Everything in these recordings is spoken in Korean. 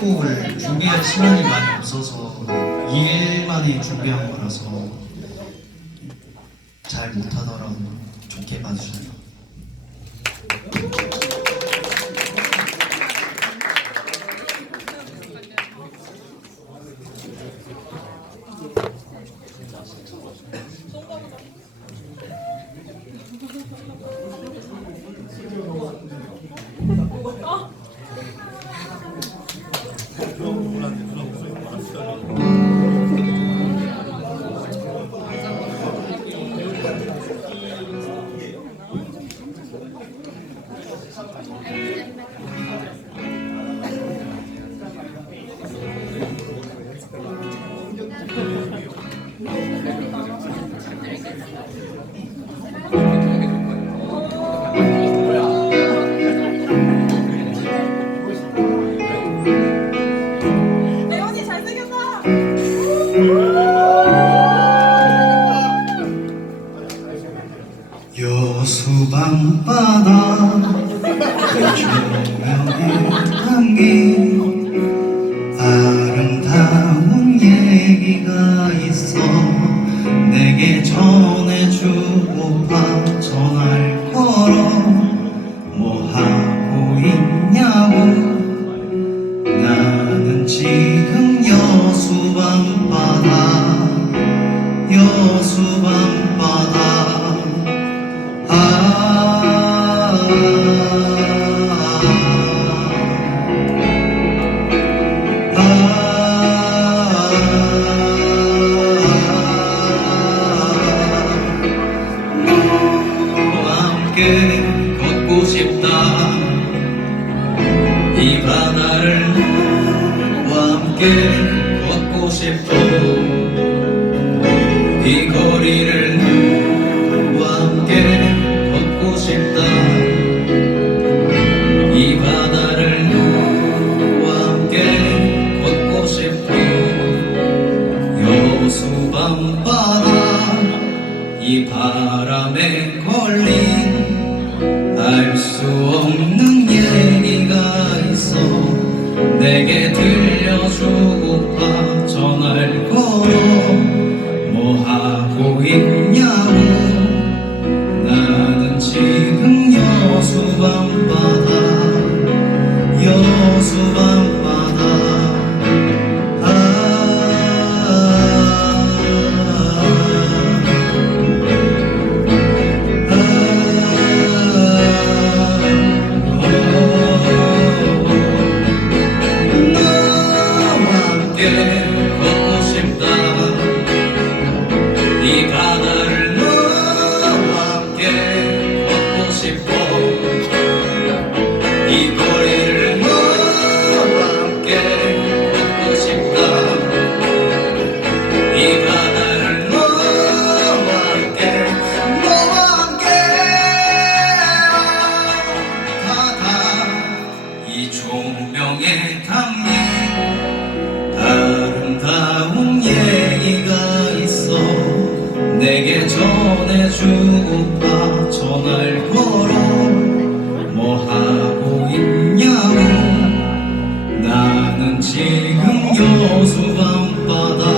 타이틀곡을 준비할 시간이 많이 없어서 일만에 준비한 거라서 잘 못하더라도 좋게 봐주셔요. 여수밤바다 그 조명에 담긴 아름다운 얘기가 있어 내게 전해주고파 전화를 걸어 뭐 하고 있냐고 나는 지금 여수밤바다 걷고 싶다 이 바다를 너와 함께 걷고 싶어 이 거리를 너와 함께 걷고 싶다 이 바다를 너와 함께 걷고 싶어 여수밤바다 이 바람에 걸린 알 수 없는 얘기가 있어 내게 들려주고파 전화를 걸어 뭐 하고 있냐고 나는 지금 여수밤바다 걷고 싶다 이 바다를 너와 함께 걷고 싶어 이 거리를 너와 함께 걷고 싶다 이 바다를 너와 함께 바다 이 조명에 담긴 아름다운 얘기가 있어 내게 전해주고파 전화를 걸어 뭐 하고 있냐고 나는 지금 여수밤바다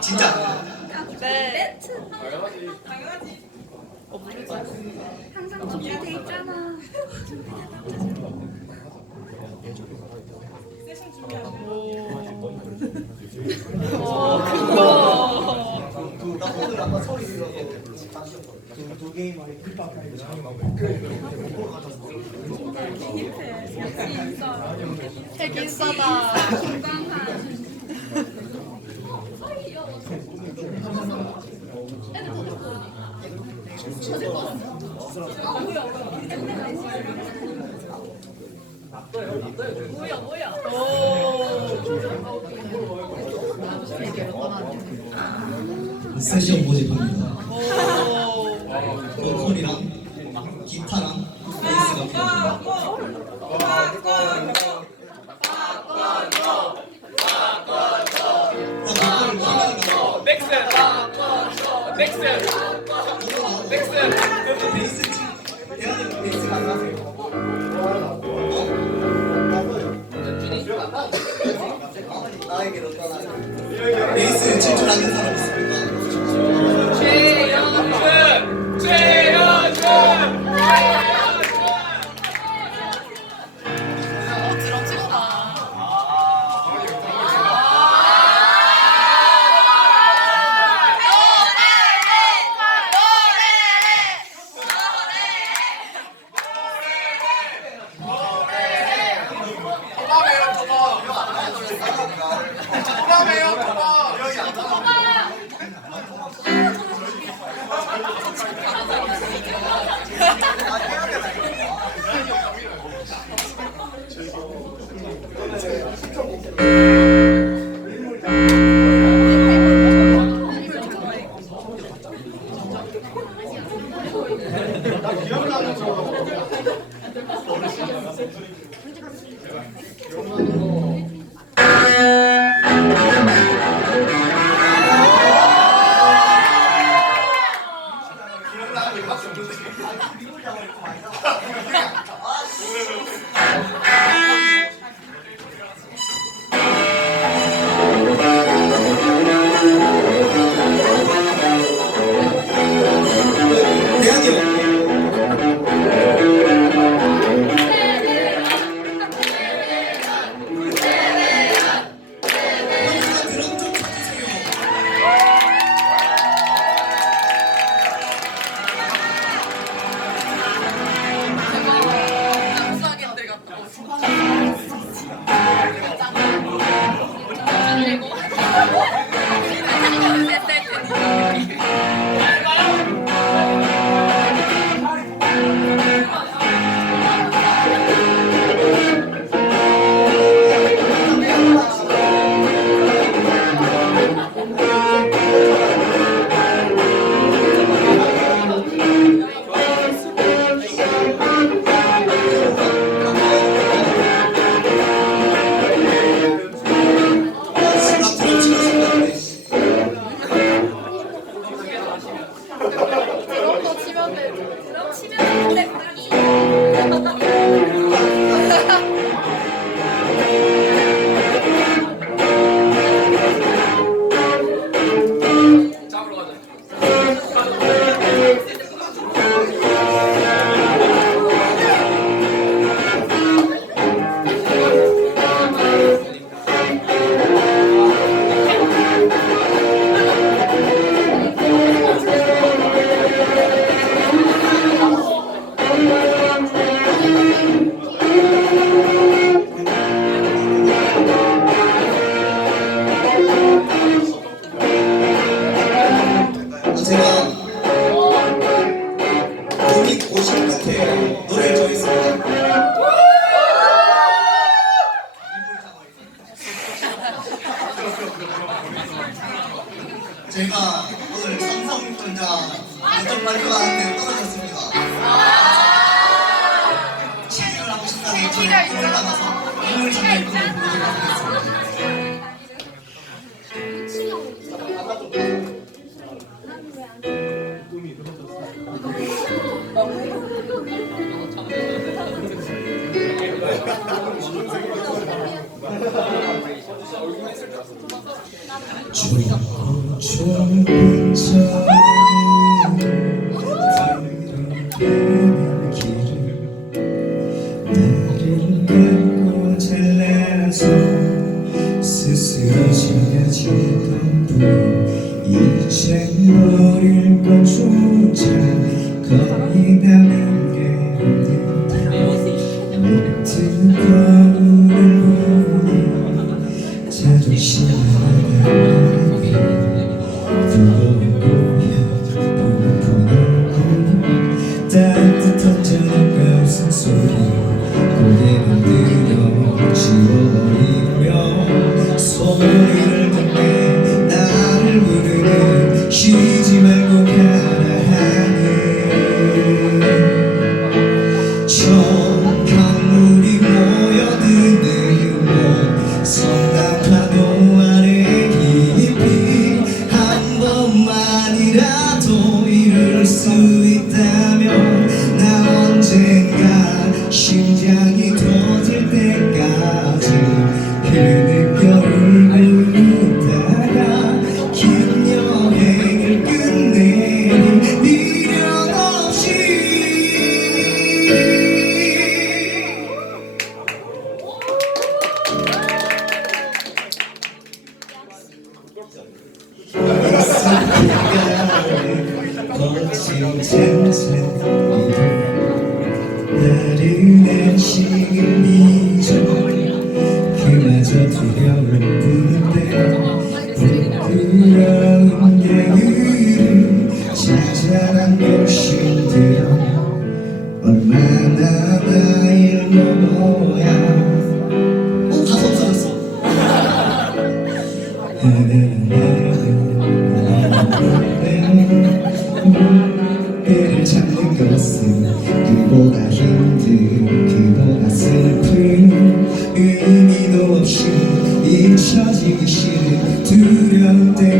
진짜. 네. 당연하지. 항상 준비돼 있잖아. 세션 준비하고. 나 오늘 아까 소리 들어서 두 게임 안에 힙합 가이드 되게 인싸다. 뭐야. 세션 모집합니다. 보컬이랑 기타랑 베이스가 필요합니다. 나에게로 떠나게. 베이스 칠 줄 아는 사람 있습니까? 드럼 찍어봐. 제가 오늘 삼성전자 면접 발표가 하는데 떨어졌습니다. 취직을 하고 싶다는 저의 꿈을 담아서 민물장어의 꿈을 보도록 하겠습니다. 주여 좁은 자리를 들어가는 길을 나를 감고 잘라서 스스러지려지던 분 이제 버릴 것조차 거의 다 남겨있는데 모든 거울을 보니 자존심을 나가는 두고야 보고픈 얼굴 따뜻한 저녁과 웃음소리 고개를 들어 지워버리며 소리를 듣네 나를 부르는 쉬지 말고 가라 하는 저 강물이 모여드는 곳 성당 파도 아래 깊이 한 번만이라도 이룰 수 있다면 나 언젠가 심장이 터질 때까지 흐느껴 울고 있다가 긴 여행을 끝내는 미련 없이 거친 잔잔히 나른한 시길 미저 그마저 두려울 뿐인데 부끄러운 게으름 자잘한 욕심들어 얼마나 나이를 먹어야 가서 없어졌어. 때를 잡는 것은 그보다 힘든 그보다 슬픈 의미도 없이 잊혀지기 싫은 두려울 때